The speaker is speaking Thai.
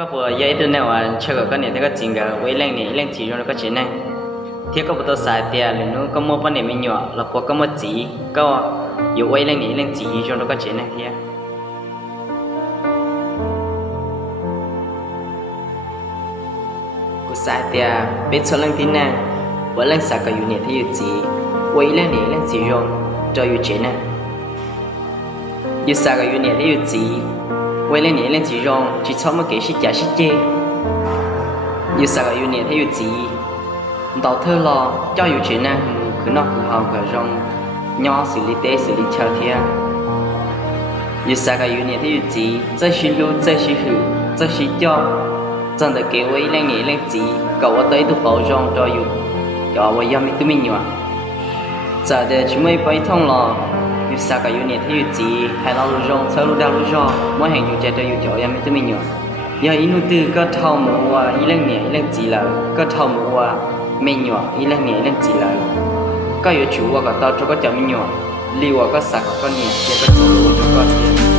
ก็พอยัยตัวเนี่ยว่าเชื่อก็เนี่ยที่ก็จริงกับไว้แรงเนี่ยแรงจีนแล้วก็เช่นนั้นที่ก็พอตัวสายเตียหรือนู้ก็มั่วปั้นเนี่ยไม่หยั่วแล้วพอก็มั่วจีก็อยู่ไว้แรงเนี่ยแรงจีจนแล้วก็เช่นนั้นที่กูสายเตียเป็นส่วนแรงที่นั่นว่าแรงสายก็อยู่เนี่ยที่อยู่จีไว้แรงเนี่ยแรงจีจนจะอยู่เช่นนั้นอยู่สายก็อยู่เนี่ยที่อยู่จีไว้เล่นเนี่ยเล่นจีรองจีชอบมาเกี่ยชิจ่าชิเจอยู่สักอยู่เนี่ยที่อยู่จีดาวเธอรอเจ้าอยู่เฉยนะคือนอกคือหองคือรองย่อสิลิเตสิลิเชาเทียอยู่สักอยู่เนี่ยที่อยู่จี这是路这是雨这是叫真的给我一两年两จี搞我对都包装都有叫我要没都没有啊这的全部被通了อยู่สักอยู่เนี่ยที่อยู่จีให้เรารู้จงเธอรู้ดาวรู้จอเมื่อแห่งอยู่ใจตัวอยู่จ่อยังไม่ต้องมีหน่วยอย่าอินุตือก็เท่าหมูว่าอีเรื่องเนี่ยอีเรื่องจีแล้วก็เท่าหมูว่าไม่หน่วยอีเรื่องเนี่ยอีเรื่องจีแล้วก็อยู่ชูว่าก็ต่อจุก็จะไม่หน่วยลีว่าก็สักก็เนี่ยเดี๋ยวก็จูรู้จุก็เสีย